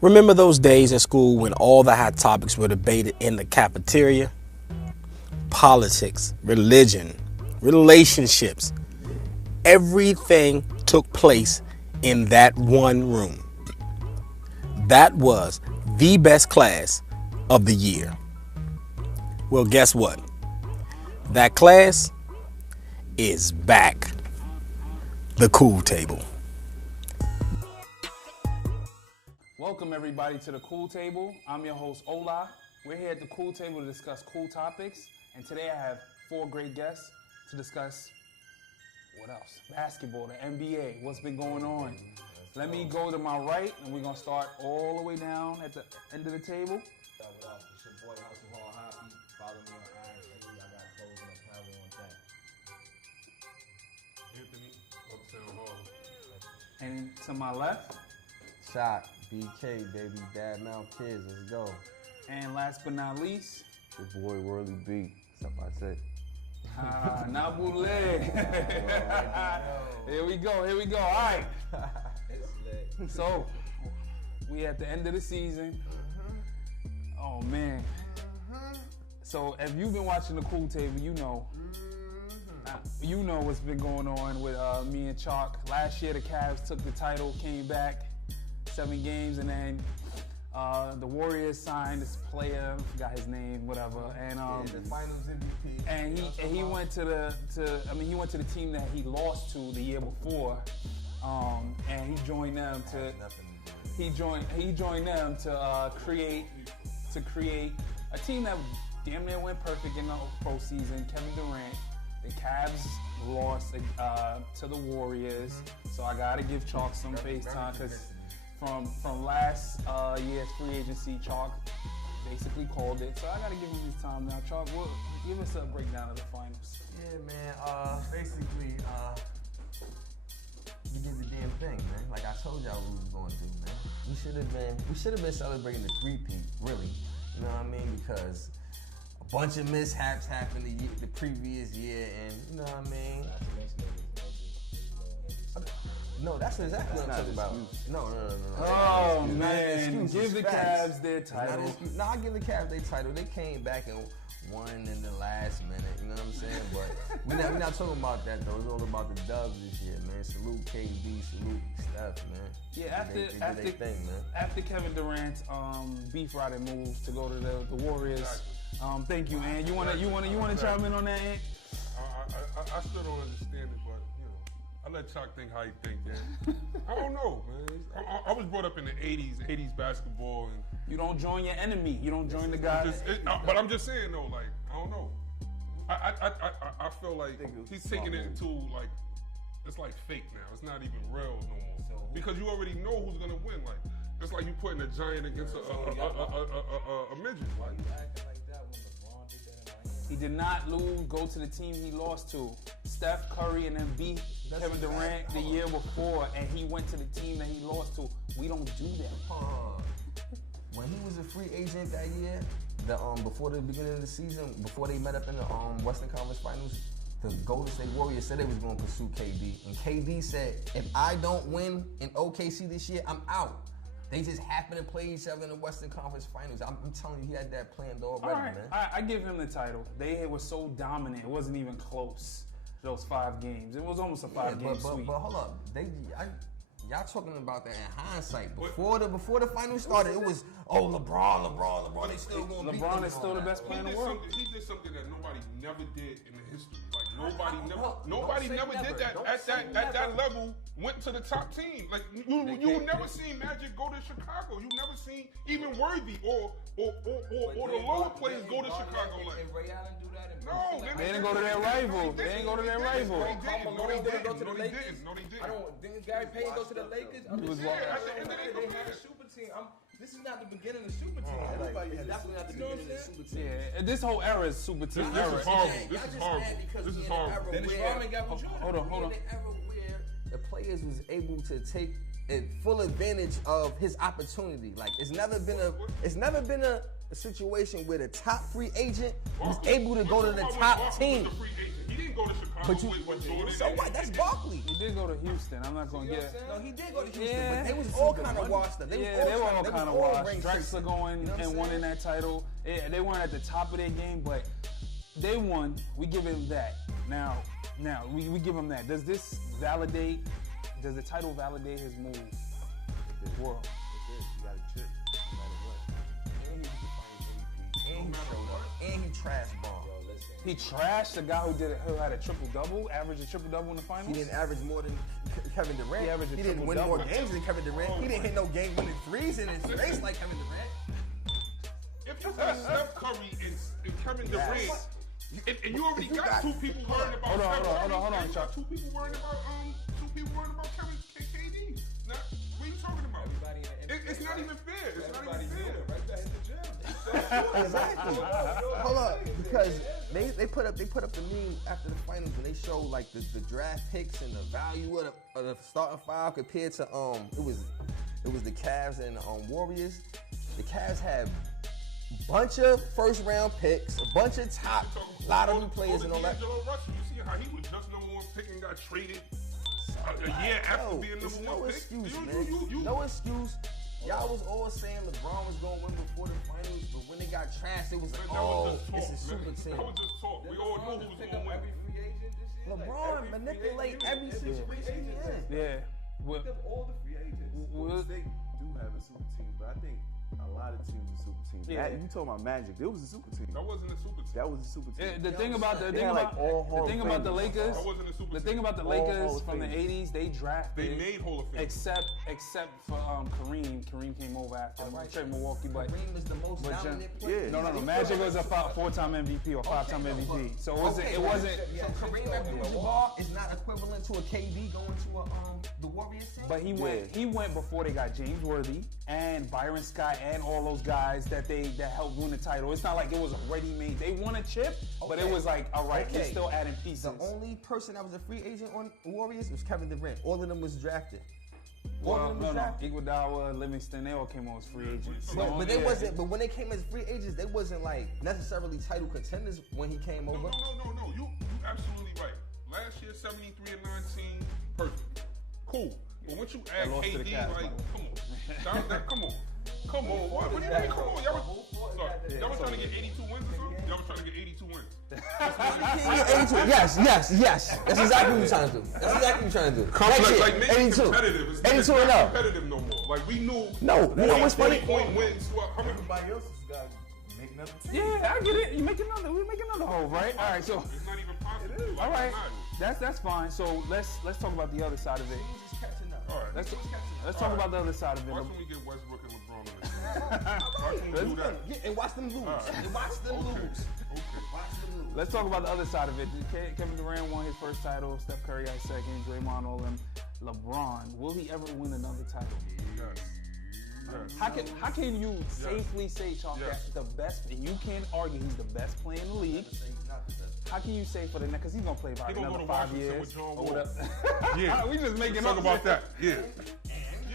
Remember those days at school when all the hot topics were debated in the cafeteria? Politics, religion, relationships, everything took place in that one room. That was the best class of the year. Well, guess what? That class is back. The Cool Table. Welcome everybody to the Cool Table. I'm your host Ola. We're here at the Cool Table to discuss cool topics, and today I have 4 great guests to discuss what else? Basketball, the NBA, what's been going on. Let me go to my right, and we're gonna start all the way down at the end of the table. It's your boy House of Hall Hockey. Follow me on IG. I got clothes and apparel on deck. Anthony, Uptown Hall. And to my left, Shot, BK, baby, Dad Mount Kids, let's go. and last but not least, Your boy Whirly B. That's what I say. Nabule. Here we go. All right. So, we at the end of the season. Oh, man. So, if you've been watching the Cool Table, you know what's been going on with me and Chalk. Last year, the Cavs took the title, came back 7 games, and then the Warriors signed this player, I forgot his name, whatever, and The Finals MVP. and he went to the team that he lost to the year before, and he joined them to create a team that damn near went perfect in the postseason. Kevin Durant, the Cavs lost to the Warriors, so I gotta give Chalk some FaceTime because from last year's free agency, Chalk basically called it, so I gotta give him his time now. Chalk, give us a breakdown of the finals. Yeah, man. Basically, you did the damn thing, man. Like I told y'all what we was going to do, man. We should have been celebrating the three-peat, really. You know what I mean? Because a bunch of mishaps happened the previous year, and you know what I mean? No, that's exactly what I'm talking about. No. Oh, It's not an man. excuse, Give it's the facts. Cavs their It's not an title. excuse. No, I give the Cavs their title. They came back and won in the last minute. You know what I'm saying? But we're not talking about that though. It's all about the dubs this year, man. Salute KD, salute Steph, man. Yeah, they did their thing, man. after Kevin Durant's beef riding moves to go to the Warriors. Thank you, Ant. You wanna chime in on that, Ant? I still don't understand it, but I let Chuck think how he think. Yeah. I don't know, man. I was brought up in the '80s basketball, and You don't join your enemy. You don't join the guy. but I'm just saying though, like I don't know. I feel like he's taking it into like it's like fake now. It's not even real no more because you already know who's gonna win. Like it's like you putting a giant against a midget. Like, He did not go to the team he lost to. Steph Curry and then beat Kevin Durant the year before, and he went to the team that he lost to. We don't do that. When he was a free agent that year, before the beginning of the season, before they met up in the Western Conference Finals, the Golden State Warriors said they was going to pursue KD, and KD said, "If I don't win in OKC this year, I'm out." They just happened to play each other in the Western Conference Finals. I'm telling you, he had that planned already, All right, man. I give him the title. They were so dominant. It wasn't even close. Those 5 games. It was almost a 5-game sweep. But hold up, y'all talking about that in hindsight. Before the finals started, it was LeBron. They still going to beat LeBron is still the best player in the world. He did something that nobody never did in the history. Like nobody never did that at that level. Went to the top team. Like you never seen Magic go to Chicago. You never seen even Worthy or the lower players go to Chicago. Like And Ray Allen do that? no, They didn't go to their rival. They didn't go to their rival. No, they didn't. go to the No, they Lakers? didn't. No, they didn't. I don't. Didn't Gary Payton go to the Lakers? I'm He was just saying, at the end of the day, they had a super team. This is not the beginning of the super team. Everybody Like, definitely not the you know what beginning I'm of the saying? super team. Yeah, this whole era is super team This era. is horrible. Y'all This is just horrible. mad because This we is in an horrible. era Dennis where- Rodman got with Jordan. Hold on. in an era where the players was able to take full advantage of his opportunity. Like it's never been a a situation where the top free agent was able to go to the top team. He didn't go to Chicago But you, with Jordan. so what? That's Barkley. He did go to Houston. I'm not gonna get. No, he did go to Houston, Yeah. but they was all kind of washed up. They were all kind of washed. ring Drexler chasing. going You know what I'm and winning saying? that title. Yeah, they weren't at the top of their game, but they won. We give him that. Now we give him that. Does this validate? Does the title validate his move? World. It is. You got a chip, no matter what. And he was the finals MVP. And he showed up. And he trash bombed. He trashed the guy who had a triple double, averaged a triple double in the finals. He didn't average more than Kevin Durant. He averaged a He didn't win triple-double. more games than Kevin Durant. He didn't hit no game-winning threes in his face like Kevin Durant. If you got Steph Curry and Kevin Durant, and you already got two people worrying about Hold on, Steph Curry, hold on, and you Chuck. got two people worrying about Kevin KD. Now, what are you talking about? It's not even fair. It's not even fair. Right back in the gym. Exactly. Hold up, because they put up the meme after the finals and they showed like the draft picks and the value of the starting five compared to it was the Cavs and Warriors. The Cavs had a bunch of first round picks, a bunch of top lottery players and all that. D'Angelo Russell, you see how he was just number one pick and got traded a year after being It's number no one pick? excuse, You- man. you- you- No excuse. Y'all was always saying LeBron was gonna win before the finals, but when they got trashed, it was like, That oh, was just talk, it's a man. super That team. was just talk. We all knew who was Pick going up to win. every free agent this year. LeBron manipulate every situation he in. Yeah. Well, Pick up all the free agents. well, They do have a super team, but I think a lot of teams are super teams. Yeah. You talking about Magic? It was a super team. That wasn't a super team. That was a super team. the thing about the They thing had, like, about all Hall the of thing about the Famers. Lakers. That wasn't a super The team. thing about the All Hall Lakers of from the Famers. '80s, they drafted. They made Hall of Fame. Except for Kareem. Kareem came over after them. Right. Trade Milwaukee, but Kareem is the most but dominant player. no. Magic was a four-time MVP or five-time MVP. So it wasn't. Okay, It wasn't. So Kareem Abdul-Jabbar is not equivalent to a KD going to the Warriors team. But he went. He went before they got James Worthy and Byron Scott and all those guys that helped win the title. It's not like it was already made. They won a chip, but it Okay. was like, all right, we're Okay. still adding pieces. The only person that was a free agent on Warriors was Kevin Durant. All of them was drafted. All Well, of them was no. drafted. Iguodala, Livingston, they all came on as free agents. But they wasn't. But when they came as free agents, they wasn't like necessarily title contenders when he came over. No. You absolutely right. Last year, 73 and 19, perfect. Cool. But once you add lost to the KD, Cavs, like, by come on. Come on. What do you mean? Come on. Y'all was trying to get 82 wins or something? Y'all was trying to get 82 wins. 82. Yes. That's exactly what we're trying to do. That's exactly what we're trying to do. Next year, Like, make it 82. competitive. It's 82 not and up. competitive no more. Like, we knew. No, you know what's funny? 20-point wins. How many? Everybody else has got to make another team. Yeah, I get it. We make another hole, right? All right, so It's not even possible. Like, all right, it's not. that's fine. So let's talk about the other side of it. All right. Let's talk about the other side of it. Watch when we get Westbrook and LeBron on the team. Watch when we do that. And watch them lose. And watch them lose. Watch them lose. Let's talk about the other side of it. Kevin Durant won his first title. Steph Curry got second. Draymond, all them. LeBron, will he ever win another title? Yes. How can you safely say, Chalk, Yes. that the best, and you can't argue he's the best player in the league. How can you say for the next, because he's going to play about He gonna another go to 5 Washington year with John or Wall. whatever. Yeah. We just making Talk up about shit. that. Yeah.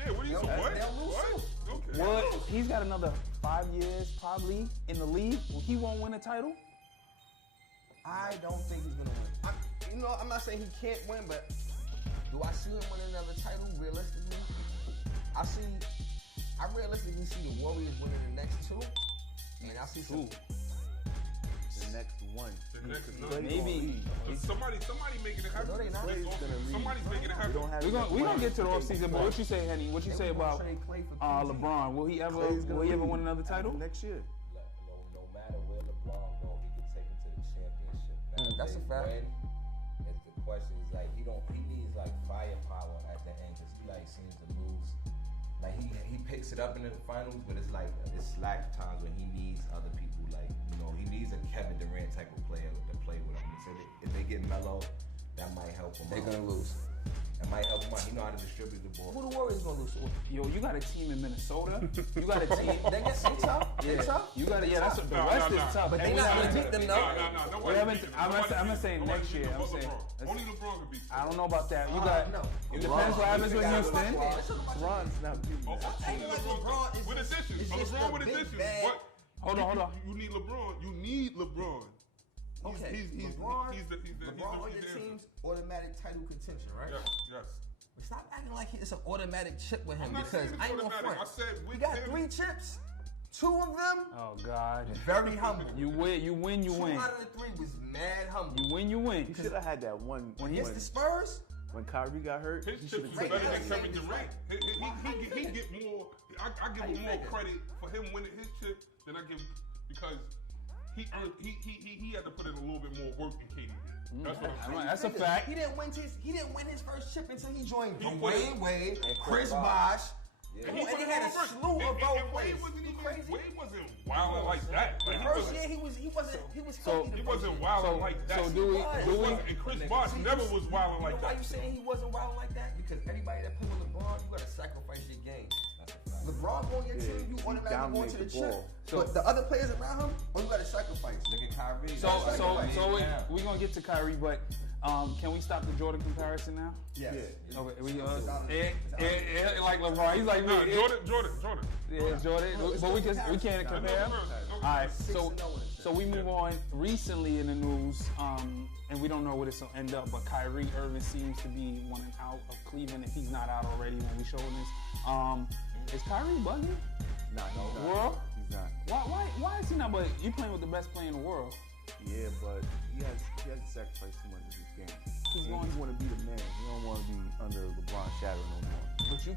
Yeah, what are you saying? What? What? Okay. Well, he's got another 5 years probably in the league. He won't win a title. I don't think he's gonna win. I'm not saying he can't win, but do I see him win another title realistically? I realistically see the Warriors winning the next two. I see some. The next one. The next Maybe. Somebody making it happen. No, they not. Somebody's making it happen. We're gonna get to the offseason, but what you say, Henny? What you say about Trade Clay for PG. LeBron? Will he ever win another title? Next year. No matter where LeBron go, he can take him to the championship. Now, That's a fact. When, if the question is like he needs like firepower at the end because he like seems to lose. Like he picks it up in the finals, but it's like it's slack times when he needs other people. Like he needs a Kevin Durant type of player to play with him. So if they get mellow, that might help him. They're out. gonna lose. That might help him out. He know how to distribute the ball. Who the Warriors gonna lose? Yo, you got a team in Minnesota. You got a team. They tough. They tough. You got that's the No, West no, is no. tough. But they And not we gonna got- beat them though. We haven't- I'm not saying next year. I'm saying only LeBron can beat. I don't know about that. You got. no. It depends what happens with Houston. Ron's not beating that. Only LeBron with additions. It's So just LeBron a with big additions. bag. What? Hold on. You need LeBron. You need LeBron. Okay, LeBron on your answer. team's automatic title contention, right? Yes. But stop acting like it's an automatic chip with him I'm not because saying I it's ain't gonna automatic. front. I said with You got him- 3 chips. 2 of them, Oh God. very humble. You win. 2 out of the 3 was mad humble. You win. He should have had that one. Against the Spurs, When Kyrie got hurt, His he chips should was have better taken than that. Kevin Durant. He get more. I give him more credit for him winning his chip than I give because he earned. He had to put in a little bit more work than KD did. That's what I'm saying. That's a fact. He didn't win his first chip until he joined He Dwayne Wade, and Chris Chris Bosh. Yeah. And he had a slew of And role Wade players. wasn't You even. crazy? Wade wasn't wilding like that. But First year he was So- funky the He first wasn't year. wilding like that. so do we- And Chris Bosh never was wilding You know like why you that. saying he wasn't wilding like that? Because everybody that play with LeBron, you gotta sacrifice your game. LeBron on your team, you he automatically going to the dominated the chip. ball. But the other players around him, you gotta sacrifice. Look at Kyrie. So we're gonna get to Kyrie, but can we stop the Jordan comparison now? Yes. Okay, like LeBron, he's like me. Nah, Jordan. Yeah, Jordan. But we can't compare him. All right, so we move on. Recently in the news, and we don't know where this will end up, but Kyrie Irving seems to be wanting out of Cleveland if he's not out already when we show him this. Is Kyrie bugging? Nah, he's not. World? He's not. Why is he not? But you playing with the best player in the world. Yeah, but he has to sacrifice too much of his game. He's He going- want to be the man. He don't want to be under LeBron's shadow no more. But you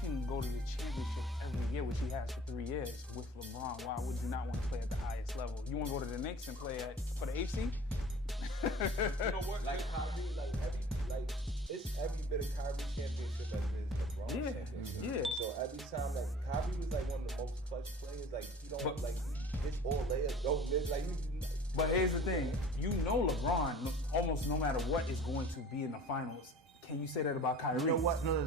can go to the championship every year, which he has for 3 years with LeBron. Why would you not want to play at the highest level? You want to go to the Knicks and play for the HC? You know what? Like Kyrie, it's every bit of Kyrie championship as it is LeBron championship. yeah. So every time Kyrie was like one of the most clutch players. Like he don't his all layers don't miss. But here's the thing. You know LeBron, almost no matter what, is going to be in the finals. Can you say that about Kyrie? You know what? No.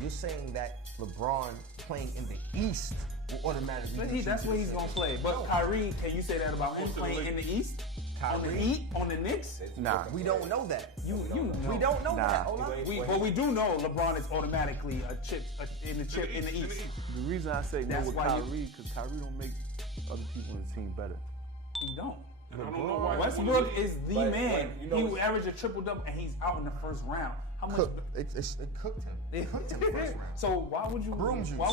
You're saying that LeBron playing in the East will automatically. But that's where he's going to play. But Kyrie, can you say that about him playing in the East? On the Heat? On the Knicks? Nah. We don't know that. You know. We don't know Nah. that. Hold on. But we do know LeBron is automatically a chip in the East. The reason I say no That's with why you- Kyrie, because Kyrie don't make other people in the team better. He don't. I don't know why. Westbrook is the But, man. you know He what's- averaged a triple-double, and he's out in the first round. How much? It cooked him. It cooked him first round. So why would you? Broom juice. Why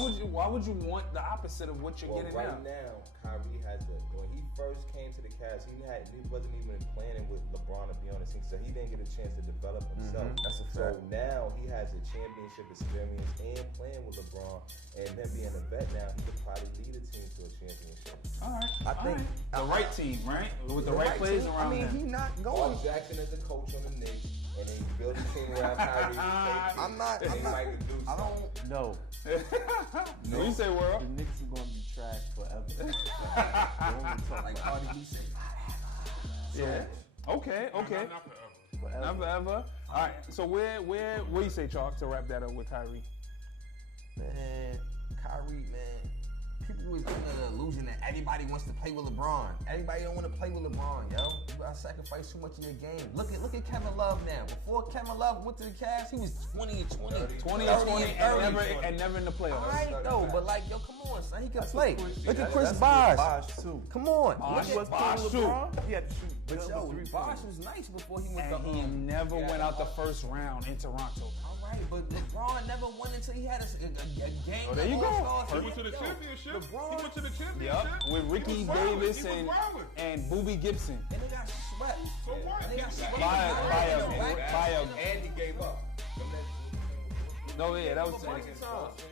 would you want the opposite of what you're Well, getting right now? now, Kyrie has when he first came to the Cavs, he wasn't even planning with LeBron to be on the team, so he didn't get a chance to develop himself. That's a So fact. now he has a championship experience and playing with LeBron, and him being a vet now, he could probably lead a team to a championship. All right. I think- the right team, right? With the right players team. around I mean, him. he not Mark going. Jackson is the coach on the Knicks, and then you build a team around Kyrie. I'm not. And Mike could do I something. don't. No. What you say, The world? Knicks are going to be trash forever. They only talk Like about Cardi B said. Yeah. Okay. Not forever. forever. Never ever. All right. So where do you say, Chalk, to wrap that up with Kyrie? Man, Kyrie, man. People was under the illusion that everybody wants to play with LeBron. Everybody don't want to play with LeBron, yo. You gotta sacrifice too much of your game. Look at Kevin Love now. Before Kevin Love went to the Cavs, he was 20 and 20. 20 30 and 20 and 30. and never in the playoffs. All right, though, but like, yo, come on, son. He can play. Look at Chris That's Bosh. Bosh too. Come on. Bosh Look was at Bosh too. LeBron, he had to shoot But double yo, three Bosh pointers. was nice before he went And to he never went out the first round in Toronto. All right, but LeBron never won until he had a game. Oh, there you go. He went to the championship. LeBron, He went to the championship. Yep. With Ricky He was wilding. Davis He was wilding. and Boobie Gibson. and they got swept. So what? And they got swept. By a And he gave up. no, yeah, that was.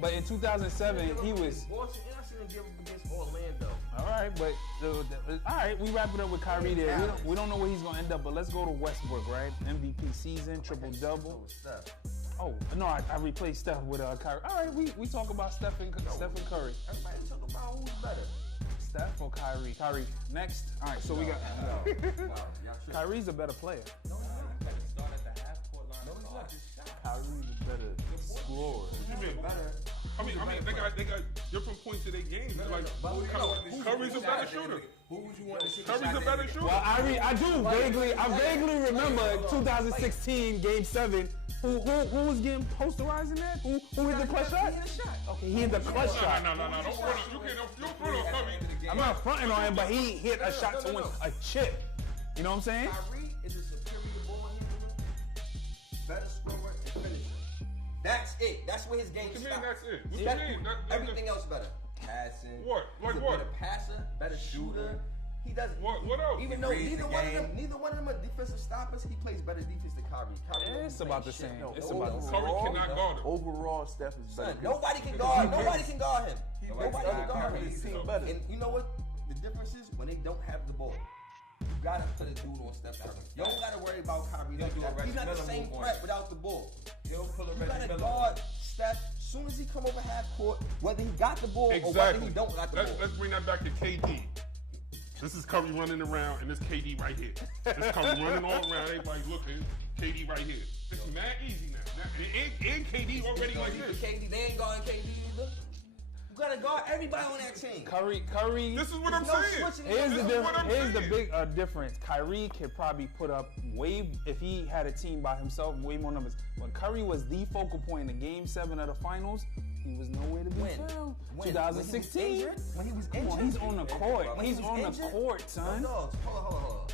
But in 2007, he was. Boston Anderson give up against Orlando. All right, but all right, we wrap it up with Kyrie there. We don't know where he's gonna end up, but let's go to Westbrook, right? MVP season, triple double. Oh no, I replaced Steph with Kyrie. All right, we talk about Steph and Curry. Everybody talk about who's better. Steph or Kyrie? Kyrie next. All right, so we got Kyrie's a better player. Kyrie's a better scorer. I mean, they got different points of their game. Like Curry's a better shooter. Who would you want to shoot? Curry's a better shooter. Well, I vaguely remember 2016 Game 7 Who was getting posterized in that? Who hit the clutch shot? He hit a shot. Okay, he hit the clutch shot. No. Don't front on. You can't front on Curry. I'm not fronting on him, but he hit a shot to win a chip. You know what I'm saying? Kyrie is a superior ball handler, better scorer, and finisher. That's it. That's where his game What you stops. mean that's it? What you mean? Everything else better. Passing. What? Like He's a what? better passer, better shooter. He doesn't. What else? Even though reads the game. neither one of them are defensive stoppers, he plays better defense than Kyrie. Kyrie It's don't about play the shit. same. No, It's about the same. Curry cannot guard him. Overall, Steph is better. Son, nobody can guard. Nobody can guard him. He Nobody makes can other guard people in him. his team better. And you know what? The difference is when they don't have the ball. You gotta put a dude on Steph Curry. You don't gotta worry about Kyrie. He'll do a He's not the Reggie same Miller move on threat you. without the ball. He'll pull a You Reggie gotta Miller. guard Steph soon as he come over half court, whether he got the ball or whether Exactly. he don't got the ball. Let's bring that back to KD. This is Curry running around, and this KD right here. This Curry running all around. Everybody looking. KD right here. It's mad easy now. And KD already No, like he- this. KD, they ain't guarding KD either. You gotta guard everybody on that team. Curry. This is what I'm No saying. switching. Here's This the is what I'm here's the saying. big difference. Kyrie could probably put up way, if he had a team by himself, way more numbers. When Curry was the focal point in Game 7 of the Finals, he was nowhere to be found. When? 2016. When he was Come injured? on, he's on the court. When He's he was on the injured? court, son. No, dogs, hold on.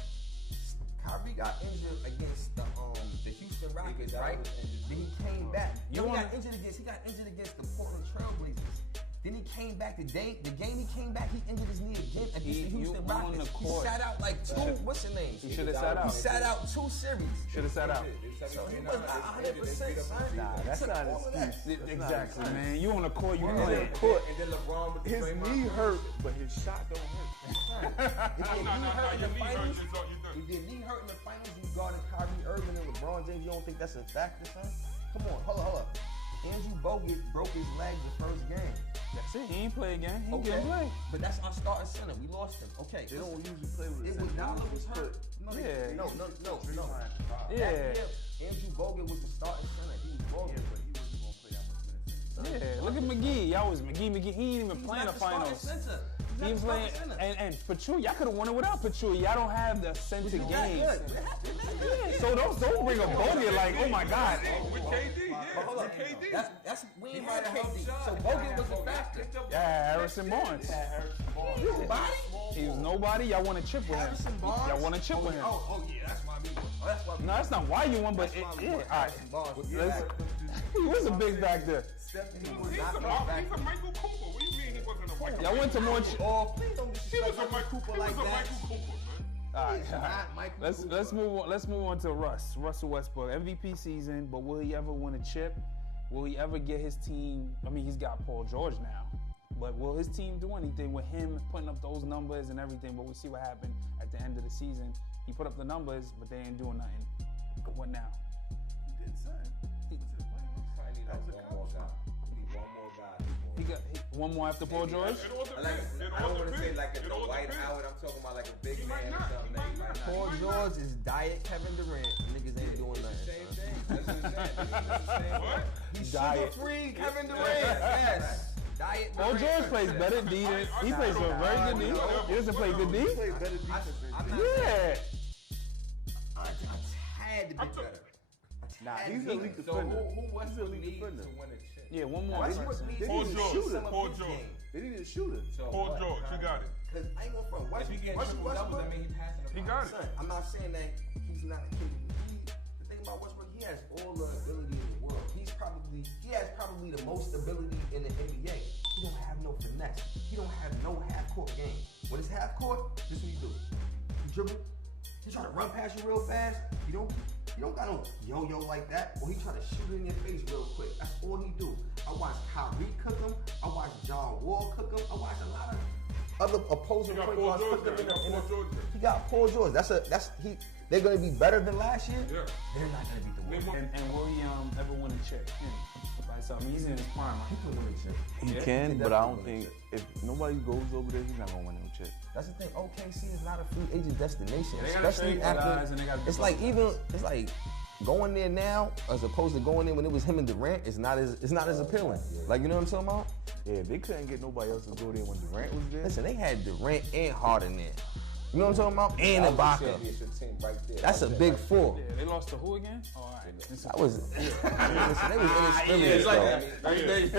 Kyrie got injured against the Houston Rockets, that right? was injured. Then he came back. You He wanna- got injured against the Portland Trailblazers. Then he came back the game he came back, he injured his knee again against the You Houston on Rockets. the He court. sat out like two. What's your name? He should have sat He out. sat out 2 series. Should have sat out. So he was not 100%, son. Nah, that's Took not all of that. excuse. Exactly, man. You on the court, you on playing. the court. And then LeBron with the His Draymond knee Green hurt, shit. but his shot don't hurt. No, your knee hurts. You thought you done. If your knee hurt in the finals, you guarded Kyrie Irving and LeBron James. You don't think that's a factor, son? Come on, hold up. Andrew Bogut broke his leg the first game. That's it. He ain't play again. He didn't play. But that's our starting center. We lost him. Okay. They don't usually play with It the was center. Dollar They was just hurt. put- No, Yeah. no. Yeah. That year, Andrew Bogut was the starting center. He was balling. Yeah, but he wasn't gonna play that much minutes. Yeah, look at McGee. Y'all was McGee. He ain't even He's playing not the starting finals. center. He's not He was the playing, starting center. and Pachulia. Y'all could have won it without Pachulia. Y'all don't have the center You got game. good. Yeah, so don't bring a Bogut like, oh my God. With KD, yeah. But hold With up. KD. That's we ain't might had have helped KD. Sean. So He Bogut might have was a helped factor. Yeah, Harrison Barnes. Nobody? He was nobody. Y'all want to chip with him. Harrison Barnes? Y'all want to chip with him. Oh yeah, that's why we won. Oh, that's why we No, that's not why you won, but That's it, why we yeah, won. all right. Harrison Barnes. Let's- He was a big factor. Stephanie was He's not a the Michael factor. Cooper. What do you mean he wasn't a Michael? Y'all went to more. Please don't He was disrespect a Michael Cooper He like was a that. Michael Cooper, man. All right, He's all right. not Michael Let's Cooper. move on. Let's move on to Russell Westbrook, MVP season. But will he ever win a chip? Will he ever get his team? I mean, he's got Paul George now, but will his team do anything with him putting up those numbers and everything? But we see what happened at the end of the season. He put up the numbers, but they ain't doing nothing. What now? He did something. He went to the playoffs. Probably need That was like a one more guy. accomplishment. We need one more guy. He got one more after Paul George. It all depends. Like, It I all don't want to say depends. like It a all Dwight depends. Howard. I'm talking about like a big He man might or not. something. He that might he not. might Paul Why George is diet Kevin Durant. Niggas ain't doing nothing. Same son. thing. That's what I'm saying. That's the same What? He's Diet. sugar-free Kevin Durant. Yes. Diet Paul Durant. George plays better D than he plays with a very good D. He doesn't play good He D. played better defense I'm than not Yeah. I had to be better. Nah, had he's to an be. elite So defender. who He's an Westbrook elite needs to defender. win a chip? Yeah, one more. Westbrook needs They Paul need a George. shooter. Paul George. They need a shooter. So Paul what? George, you got it. Because I ain't going front. If he get Westbrook, triple doubles, I mean he passing the He ball. got it. Son, I'm not saying that he's not capable. The thing about Westbrook, he has all the ability in the world. He has probably the most ability in the NBA. He don't have no finesse. He don't have no half court game. When it's half court, this is what he do. He dribble. He try to run past you real fast. You don't got no yo-yo like that. Or he try to shoot it in your face real quick. That's all he do. I watch Kyrie cook him. I watch John Wall cook him. I watch a lot of other opposing You got point Paul guards George cook him there. You got Paul George there. He got Paul George. They're gonna be better than last year. Yeah. They're not gonna beat the They Warriors. won- And will he ever win a chip? By something. He's in his prime. He Right? could win a chip. He Yeah, can, he but I don't definitely think if nobody goes over there, he's not gonna win no chip. That's the thing. OKC is not a free agent destination, they gotta especially trade for guys and they after. gotta It's do like something. it's like going there now as opposed to going there when it was him and Durant. It's not as appealing. Like you know what I'm talking about? Yeah, they couldn't get nobody else to go there when Durant was there. Listen, they had Durant and Harden there. You know what I'm talking about? And Ibaka. Championship team right there. That's a big four. Yeah, they lost to who again? Oh, all right. That was, listen, they was inexperienced,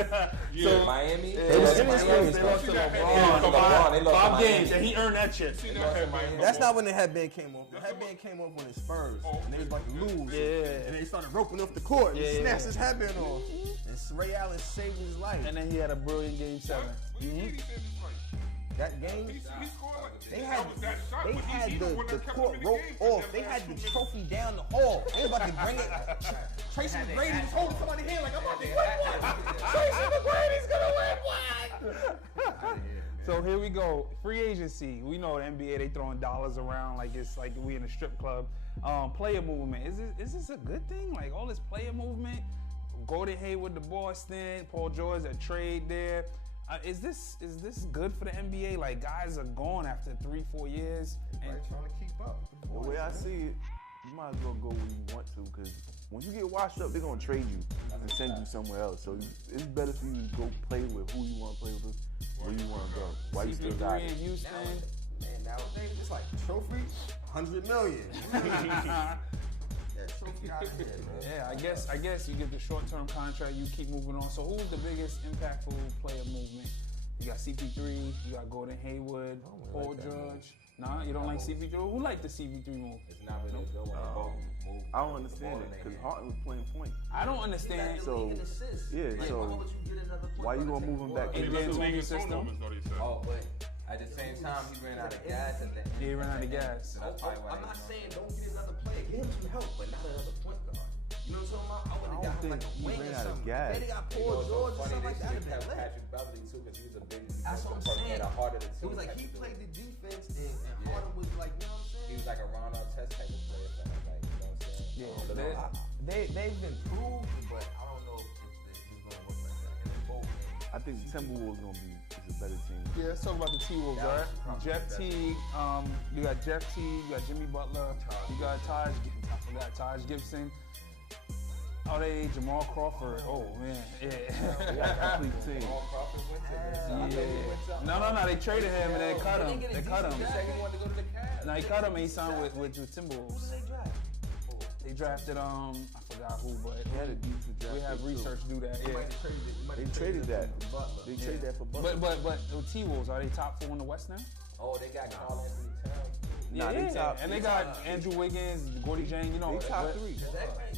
So Miami. They was inexperienced, though. LeBron, they lost to 5 games, Miami. and he earned that chip. That's not when the headband came off. The headband came off when the Spurs, and they was about to lose. Yeah. And they started roping off the court. Yeah. And snatched his headband off. And Ray Allen saved his life. And then he had a brilliant game 7. That game, He scored like they had that shot, they but had he the one that kept him court in the roped game. off. They had the trophy down the hall. They was about to bring it. Tracy McGrady was holding somebody's hand like, I'm about to win one. Tracy McGrady's gonna win one. So here we go. Free agency. We know the NBA, they throwing dollars around like it's like we in a strip club. Player movement. Is this a good thing? Like all this player movement? Gordon Hayward to Boston, Paul George, a trade there. Is this good for the NBA? Like guys are gone after 3-4 years. And Trying to keep up. The way I see it, you might as well go where you want to, because when you get washed up, they're gonna trade you and send you somewhere else. So it's better for you to go play with who you want to play with, where you want to go. Why you still got CP3 it? in Houston. Man, nowadays it's like trophy, 100 million. That trophy out of here, man. Yeah, I guess you get the short-term contract, you keep moving on. So who's the biggest impactful player movement? You got CP3, you got Gordon Hayward, Paul George. Nah, you don't like CP3? Who liked the CP3 move? It's not really good when they both move. I don't understand it, because Harden was playing point. I don't understand. So, yeah, so why you gonna move him back? It did Tony system. Oh, but at the same time, he ran out of gas at the end. He ran out of gas. So that's probably why I'm not he's saying don't get another player. Get him some help, but not another point guard. You know what I'm talking about? I would have got him like a he wing ran or out of something. gas. They got You Paul know, it's so George or funny something like they that. should have That'd kept been lit. Patrick Beverly too, because he was a big That's what I'm defensive person saying. and a heart of the It team. was like type he of dude. played the defense and Harden was like, you know what I'm saying? He was like a Ron Artest type of player for him, like, you know what I'm saying? Yeah, They've been proved, but I don't know if it's going to work like that. And then both games. I think the Timberwolves gonna be a better team. Yeah, let's talk about the T-Wolves, all right? Jeff Teague, you got Jeff Teague, you got Jimmy Butler, you got Taj Gibson. Oh, they Jamal Crawford. Oh man, yeah. Complete team. Jamal Crawford went to this. Yeah. No, they traded him and they cut him. They cut him. He said he wanted to go to the Cavs. No, he cut him and he signed with Timberwolves. They draft. They drafted I forgot who, but They had a decent draft we have pick, too. research do that. They Yeah. might have traded it. You might They have traded that. for Butler. They traded that for Butler. But the T-Wolves, are they top 4 in the West now? Oh, they got Carl Anthony Towns. Nah, they top- and they they got top- Andrew Wiggins, Gordy Jane. You know, They top but- 3.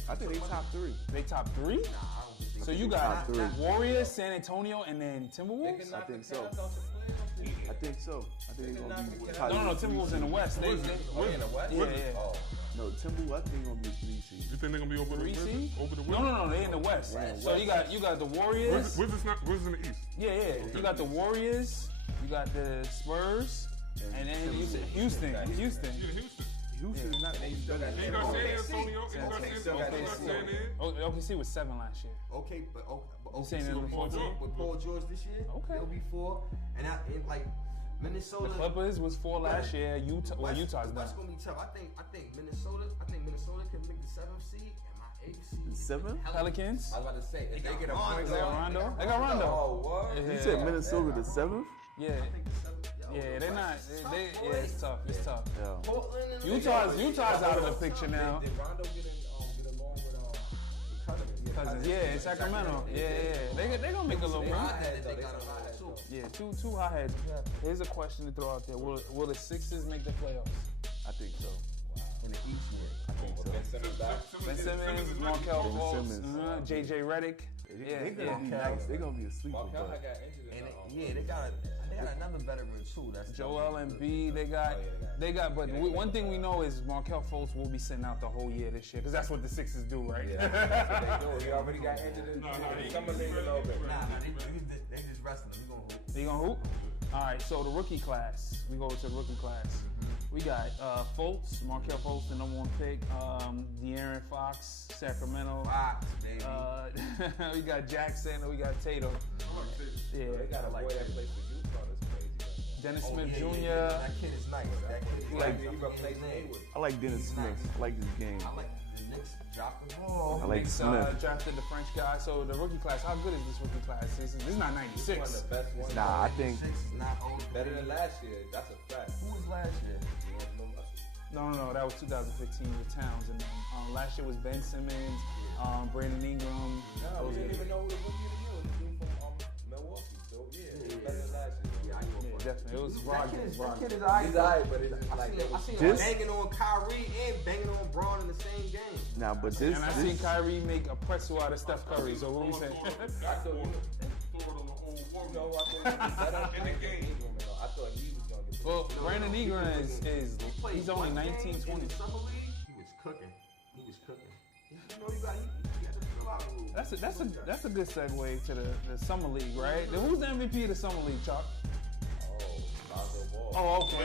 I think they top 3. They top 3. So you got top 3. Warriors, San Antonio, and then Timberwolves. Knock think the so. Cavs out the playoffs. I think so. I think they're gonna be top No, 3 Timberwolves in the West. They, Oh, they in the West? yeah, yeah. Oh. No, Timberwolves, I think they're gonna be a 3 seed. You think they're gonna be over the 3 seed? Over the No, they in the West. So you got the Warriors. Wizards in the East. Yeah. You got the Warriors. You got the Spurs, and then Houston. Yeah, Houston. Houston's not gonna be better They than got San Timberwolves. Antonio. They got San Antonio. OKC was 7 last year. Okay, but You saying they're with Paul George? Paul George this year, Okay. it'll be 4. And like Minnesota. The Clippers was 4 last year. Utah's done. That's gonna be tough. I think Minnesota can make the 7th seed and my 8th seed. 7? Pelicans. I was about to say, if they get a Rondo. point They got guard. Rondo. They got Rondo. Oh, what? You said Minnesota the 7th? Yeah. I think the 7th. Yeah, they're not. Yeah, it's tough. It's tough. Yeah. Portland and Utah's out of the picture now. Did Rondo get along with Cousins, yeah, in Sacramento. Yeah. They gonna make a little They run. hotheads, though. They They got some a hotheads, too. though. Yeah, two hotheads. Here's a question to throw out there: Will the Sixers make the playoffs? I think so. in the East yet. I think so. Ben Simmons back. Ben Simmons, is Markel Ben Fultz, Simmons. JJ Redick. They gonna be nice. They gonna be a sleeper. Markel But got injured in And the they got another veteran too. That's Joel Embiid, they got. But one thing we know is Markel Fultz will be sitting out the whole year this year because that's what the Sixers do, right? Yeah, that's what they do. He already got injured in the summer league a little bit. Nah, they just resting him. He gonna hoop. They gonna hoop? All right, so the rookie class. We go to the rookie class. We got Fultz, Markel Fultz, the #1 pick. De'Aaron Fox, Sacramento. Fox, baby. We got Jackson. We got Tatum. Yeah, They got a boy that plays for Utah that's crazy. Dennis Oh, Smith yeah, Jr. yeah. That kid is nice. That kid is He nice. replaced Hayward. I like Dennis Smith. I like his game. I like The Knicks dropped the ball. I like Knicks Smith. drafted the French guy. So the rookie class, how good is this rookie class? This is not One 96. of the best ones. Nah, I think Six is not old. Better than last year. That's a fact. Who was last year? D'Angelo Russell. No, that was 2015 with Towns. And then last year was Ben Simmons, Brandon Ingram. No, we didn't even know who the rookie of the year was. The dude from Milwaukee. So yeah, it was better than last year. Yeah, I go Yeah, for it. definitely. It was Roger. That kid is He's alright. alright, but it's like I seen him This- banging on Kyrie and banging on Braun in the same game. nah, but this And I seen Kyrie make a pretzel out of Steph Curry. So what we saying? Throw it on the whole You world. know, I think he was better In the game. I thought he was gonna get. Well, Brandon Ingram is he's only 19, 20. In the summer league, he was cooking. He was cooking. You know, you got to fill out a rule. That's a good segue to the summer league, right? Then who's the MVP of the summer league, Chuck? Lonzo Ball. Oh, okay.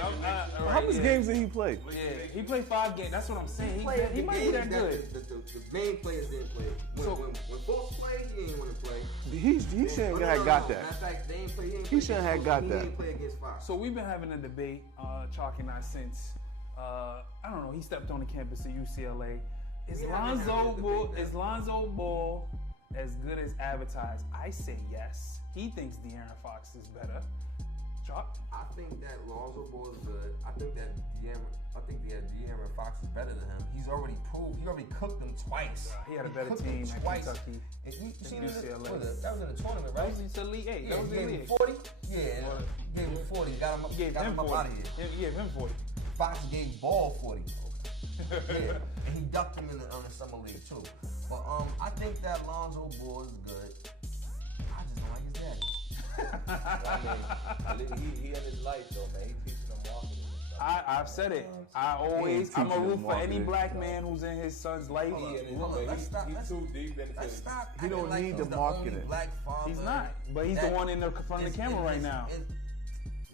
How many games did he play? Yeah, he played 5 games. That's what I'm saying. He The might be games that good. The main players didn't play. When folks play, he ain't want to play. He shouldn't have got that. Matter of fact, they ain't play. He shouldn't have got He that. ain't play against Fox. So we've been having a debate, Chalk and I, since I don't know. He stepped on the campus at UCLA. Is We haven't had Lonzo a Ball debate as good as advertised? I say yes. He thinks De'Aaron Fox is better. Chalk? I think that Lonzo Ball is good. I think that De'Aaron Fox is better than him. He's already proved. He already cooked them twice. He had a better cooked them team at twice. Kentucky. And you seen UCLA. that was in the tournament, That right? was the Elite Eight. Yeah, That was he the gave Elite him Eight. 40. Yeah, he gave him 40. Got him up, He gave got him him up 40. out of here. He gave him 40. Fox gave Ball 40. Yeah, and he ducked him on the summer league too. But I think that Lonzo Ball is good. I just don't like his daddy. I mean, he in his life though, man. He teaching them marketing and stuff. I've said it. I'm a teaching root him for any marketing. black man who's in his son's life. He in his Hold on, man, let's stop. he's too deep into Let's it. stop. He don't acting like need he's the only marketing. black father. He's not, but he's the one in the front of the camera right now.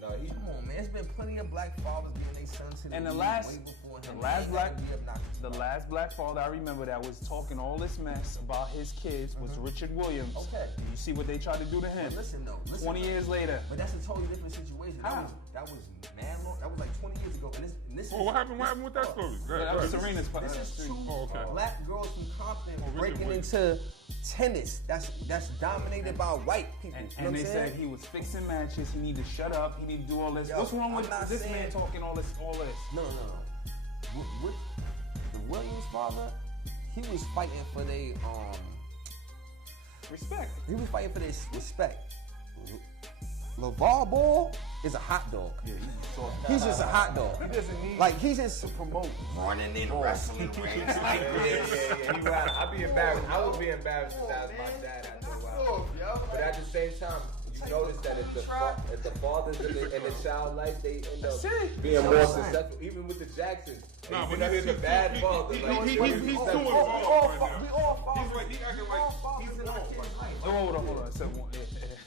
No, he. Come on, man. There's been plenty of black fathers getting their sons to the And the league last- way before him. the last They ain't black- gotta be obnoxious. The last black father I remember that was talking all this mess about his kids was Richard Williams. Okay. You see what they tried to do to him? But listen though. 20 years later. But that's a totally different situation. How? That was mad long. That was like 20 years ago. And this Well, what happened with that story? Yeah, that was Serena's part. This is two Oh, okay. black girls from Compton really? breaking into tennis. That's dominated by white people. And, you know and they what I'm said saying? he was fixing matches. He need to shut up. He need to do all this. Yo, What's wrong with I'm not this man saying- talking all this? No. The Williams father, he was fighting for their Respect. He was fighting for their respect. LeVar Ball is a hot dog. Yeah, he's soft. He's just a hot dog. He doesn't need Like he's just to promote. running in wrestling rings like this. You right. I'd be embarrassed. I would be embarrassed if that was my dad after a while. But at the same time, you notice that if the fathers in the child life, they end up being more successful. Even with the Jacksons. Nah, Even but if it's a bad father. he's like, too we involved all right now. we all fathers. He's like, he acting like he's in our involved. kids' life. Oh, hold on. Except one.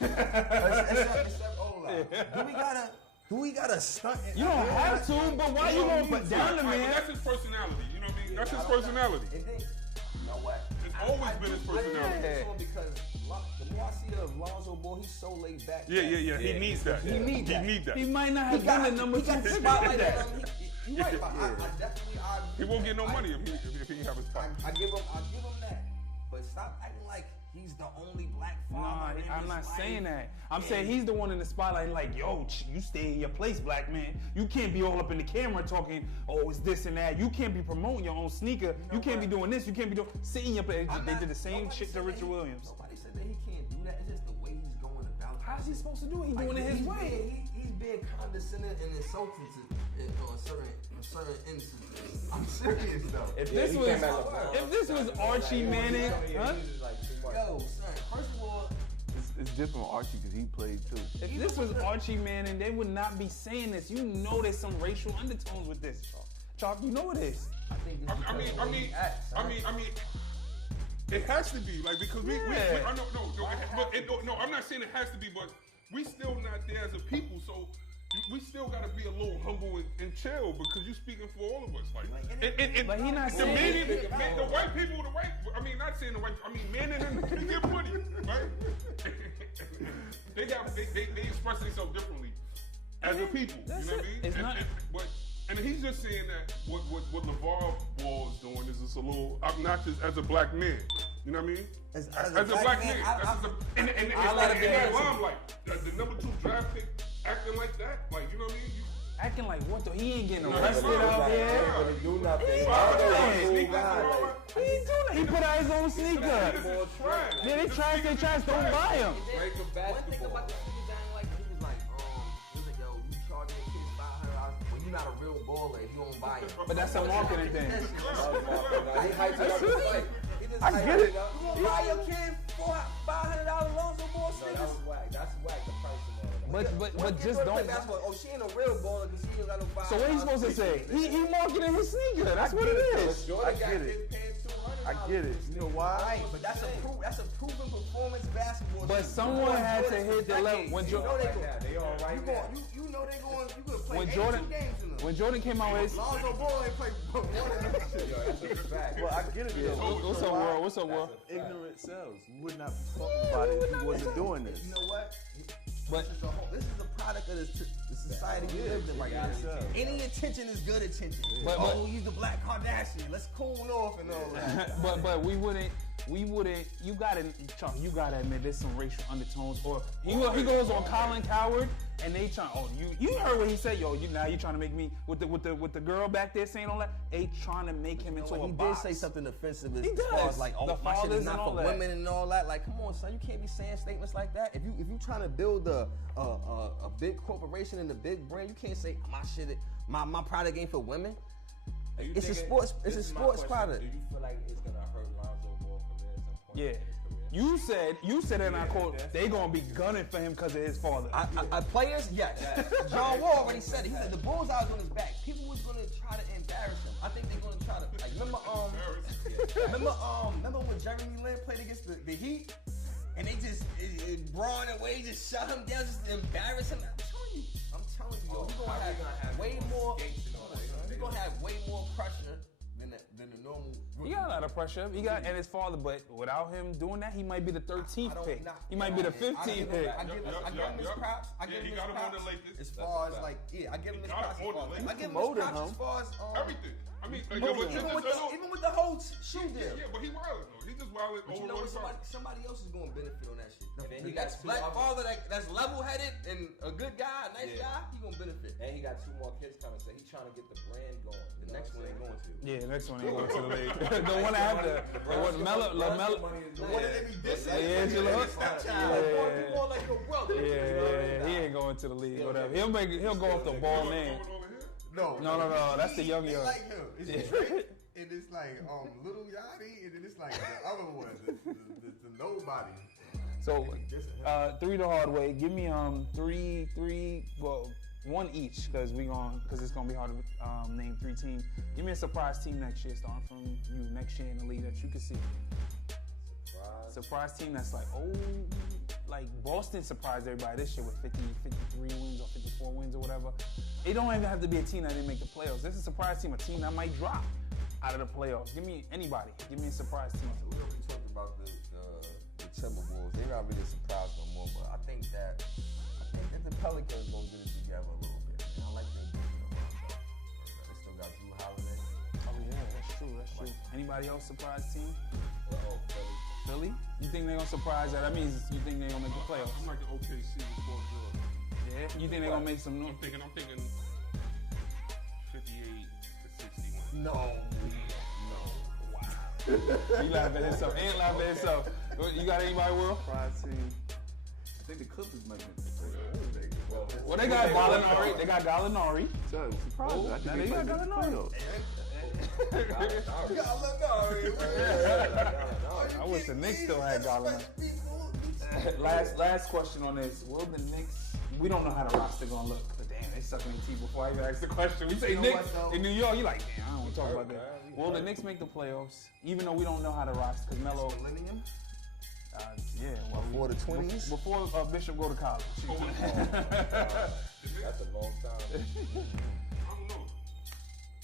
Except Ola. Do we gotta stunt? You don't have to, but why you gonna put down the Right, but man? that's his personality. You know what I mean? That's his personality. And then, you know what? It's always been his personality. Because the more I see of Lonzo Ball, he's so laid back. Yeah. He needs that. He need that. He need that. He might not He have got been the number he two got the pick spotlight that. on him. You're right, but I definitely He won't get no money if he have his pop. I give him that. But stop acting like he's the only black father. in I'm his not life. saying that. I'm saying he's the one in the spotlight like, yo, you stay in your place, black man. You can't be all up in the camera talking, oh, it's this and that. You can't be promoting your own sneaker. You can't be doing this. You can't be doing, sit in your place. They did the same Nobody shit to said Richard that he- Williams. Nobody said that he can't do that. It's just the way he's going about it. How's he supposed to do it? He's Like, doing it his he's way. He's being condescending and insulting on certain instances. I'm serious though. If Yeah, this he was, came out of if this was Archie Manning, huh? Yo, son, first of all, It's different with Archie because he played too. If this was Archie Manning, they would not be saying this. You know there's some racial undertones with this, Chalk. You know it is. I think it's I mean, because of the way he acts, son. it has to be like because we Yeah. I don't know, no, I'm not saying it has to be, but we still not there as a people, so we still gotta be a little humble and chill because you're speaking for all of us, like. But he not the saying meaning, it. the white people, I mean, not saying the white, I mean, men and them, they get money, right? they express themselves differently as a people, you know what I mean? It's not. And he's just saying that what LeVar Ball is doing is a little obnoxious as a black man. You know what I mean? As a black man. And it's like in the limelight. The number 2 draft pick acting like that. Like, you know what I mean? Acting like what though? He ain't getting arrested out He here. ain't do nothing. He ain't doing it. He put out his own sneaker. Yeah, they trash. Don't buy him. Break the One thing basketball. about the sneakers I ain't like, he was like, yo, you charging the kids $500 when you're not a real baller if you don't buy them. But that's a marketing thing. He hyped it up. I get it. You gonna buy your kid $500 Lonzo Ball No, sneakers? that was whack. That's whack. The price of that. But just don't. Oh, she ain't a real baller because she ain't got no $500. So what he supposed to say? He marketing his sneaker. That's what it is. Jordan I got get his it. pants $200. I get it. You know why? Right, but that's a proven performance basketball. But someone had to hit the level. When You know they go. They all right You now. know they going. You gonna play When 82 Jordan- games in them. when Jordan came out with his, Lonzo Ball ain't played one of them shit. Yo, that's a fact. Well, I get it though. what's up, world? What's up, world? Ignorant selves. You would not be talking about it if you wasn't doing this. You know what? But This is a product of the society we live in right now. Any attention is good attention. But- he's the Black Kardashian. Let's cool off and all that. but we wouldn't. You gotta admit there's some racial undertones. Or he goes on Colin Coward and they trying. Oh, you heard what he said, yo. You trying to make me with the girl back there saying all that. They trying to make him into a He box. did say something offensive as He far does. as like, The my shit fathers is and not all for that. women and all that. Like, come on, son, you can't be saying statements like that. If you trying to build a big corporation and a big brand, you can't say my shit, my product ain't for women. Do you It's a think sports. this It's a is my sports question. product. Do you feel like it's gonna hurt Lonzo Ball career at some point? Yeah. in his career? You said and I quote, they gonna be gunning for him because of his father. Players, yes. John Wall already said it. He said the Bulls out on his back. People was gonna try to embarrass him. I think they're gonna try to like remember when Jeremy Lin played against the Heat and they just Braun and Wade just shut him down just to embarrass him. I'm telling you, yo, you're gonna have way more. You're gonna have way more pressure than the normal. He got a lot of pressure. He got and his father, but without him doing that, he might be the 13th pick. He might be the 15th pick. I give him his props. I give him he his got him on props. the Lakers. As far as like, I give him his got props. him on the Lakers. I give him his Promoted props as him. far as Everything. I mean, even with the whole shoe deal. Yeah, but he wildin' though. He just wildin' But you know what? Somebody else is going to benefit on that shit. then The he got next two black others. father that's level-headed and a good guy, a nice guy, he going to benefit. And he got 2 more kids coming, so he's trying to get the brand going. The next one ain't going to. Yeah, next one ain't going to the league. The one after, the one Melo. What did they be dissing? Angela Hook. You more like your brother. Yeah, he ain't going to the league. Whatever. He'll go off the ball name. No, That's the young. It's like him. It's Drake, and it's like Little Yachty, and then it's like the other one, the nobody. So, 3 the hard way. Give me three. Well, one each because it's gonna be hard to name 3 teams. Give me a surprise team next year, starting from you next year in the league that you can see. Surprise team that's like Boston surprised everybody this year with 53 wins or 54 wins or whatever. It don't even have to be a team that didn't make the playoffs. This is a surprise team, a team that might drop out of the playoffs. Give me anybody. Give me a surprise team. We already talked about the Timberwolves. They're not really surprised no more, but I think that the Pelicans gonna get it together a little bit. Man. I like their defense. They still got Drew Holiday. Oh yeah, that's true. Anybody else surprise team? Philly? You think they're gonna surprise that? That means you think they're gonna make the playoffs. I'm like the OKC before Jordan. Yeah. You think they're gonna make some? I'm thinking 58 to 61. No. You laughing at himself. Ain't laughing at himself. You got anybody, Will? Surprise team. I think the Clippers might make the playoffs. Well, they got Gallinari. They got Gallinari. So, surprise. I think Now they got might make the Gallinari. playoffs. I wish the Knicks still had Gallinari. Last question on this. Will the Knicks? We don't know how the roster gonna look, but damn, they sucking their teeth before I even ask the question. We say You know Knicks what, though? in New York. You like, damn, I don't want to talk about that. Will the Knicks make the playoffs, even though we don't know how to roster? Because Melo, Millennium? yeah, well, Before the 20s? before Bishop go to college. That's a long time. I don't know.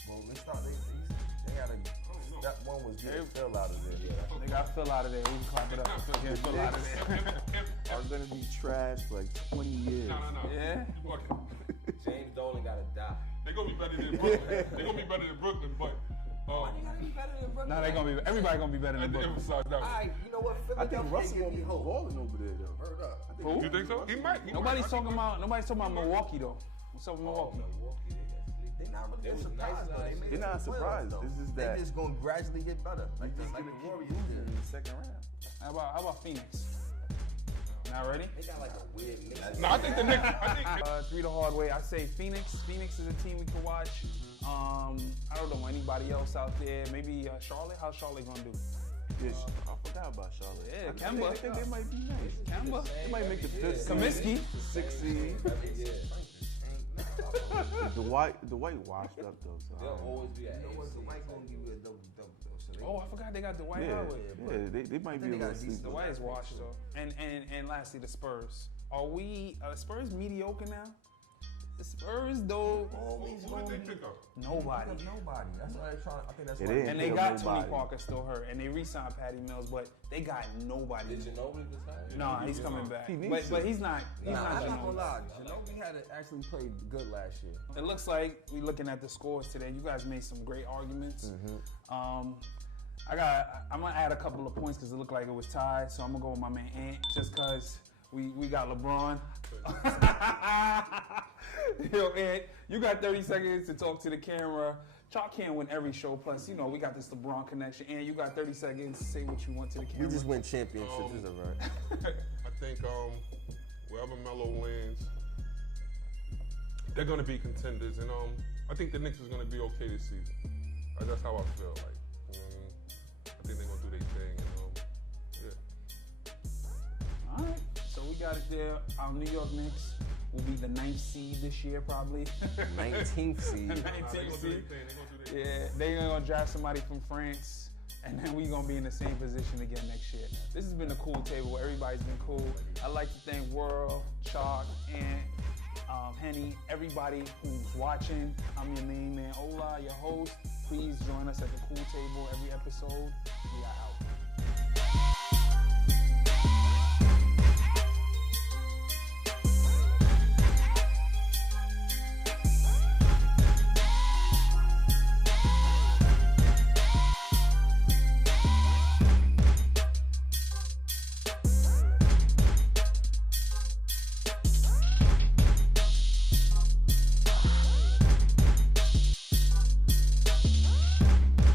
Well, let's start. They got a. Step one was getting Phil out of there. They got Phil out of there. We can clap it up for getting Phil out of there. Are going to be trash for like 20 years. No. Yeah? You bugging. James Dolan gotta die. They gonna be better than Brooklyn. They're gonna be better than Brooklyn, but. No, they gonna be. Everybody gonna be better than Brooklyn. Emphasize that one. Alright, you know what? I think Philadelphia Russell give gonna me be hope. balling over there though. Word up. Who? You think so? He might. Nobody's talking about Milwaukee though. What's up with Milwaukee? They're not really was surprised nice though. They last made They're it not to the playoffs, surprised. though. It's just They that just gonna gradually get better. Like the Warriors in did. the second round. How about Phoenix? Now ready? They got like a weird mix. No, I think the Knicks. I think. Three the hard way. I say Phoenix. Phoenix is a team we can watch. I don't know anybody else out there. Maybe Charlotte. How's Charlotte gonna do? Yeah, I forgot about Charlotte. Yeah, I Kemba. think they might be nice. Kemba. They might make the fifth seed. Kaminsky. The sixth seed. Yeah. Dwight washed up though. So I They'll don't know. always be at You know what? AFC. The White gonna give you a double though. So they, Oh, I forgot they got Dwight Yeah, Howard. they might be they a got little a decent sleeper. Dwight is washed though. And lastly, the Spurs. Are the Spurs mediocre now? The Spurs though. always Who gonna did be they pick up? Nobody. nobody. That's why they're trying. I think that's It why. is. And Pick they up got Tony nobody. Parker still hurt, and they re-signed Patty Mills, but they got nobody. Did Ginobili retire? No, he's coming back. He needs But to. he's not. He's Nah, not I'm not Ginobili. gonna lie. Ginobili had to actually play good last year. It looks like we're looking at the scores today. You guys made some great arguments. I'm gonna add a couple of points because it looked like it was tied. So I'm gonna go with my man Ant just because we got LeBron. Yo, Ant, you got 30 seconds to talk to the camera. Chalk can't win every show. Plus, we got this LeBron connection. And you got 30 seconds to say what you want to the camera. We just win championships. It's alright. I think wherever Melo lands, they're gonna be contenders, and I think the Knicks is gonna be okay this season. That's how I feel. Like, I think they're gonna do their thing, and yeah. All right, so we got it there. Our New York Knicks will be the 9th seed this year, probably. 19th seed. 19th They gonna do their seed. thing. They gonna do their thing. Yeah, they're gonna draft somebody from France, and then we're gonna be in the same position again next year. This has been a cool table where everybody's been cool. I'd like to thank World, Chalk, and Henny, everybody who's watching. I'm your main man, Ola, your host. Please join us at the cool table every episode. We are out.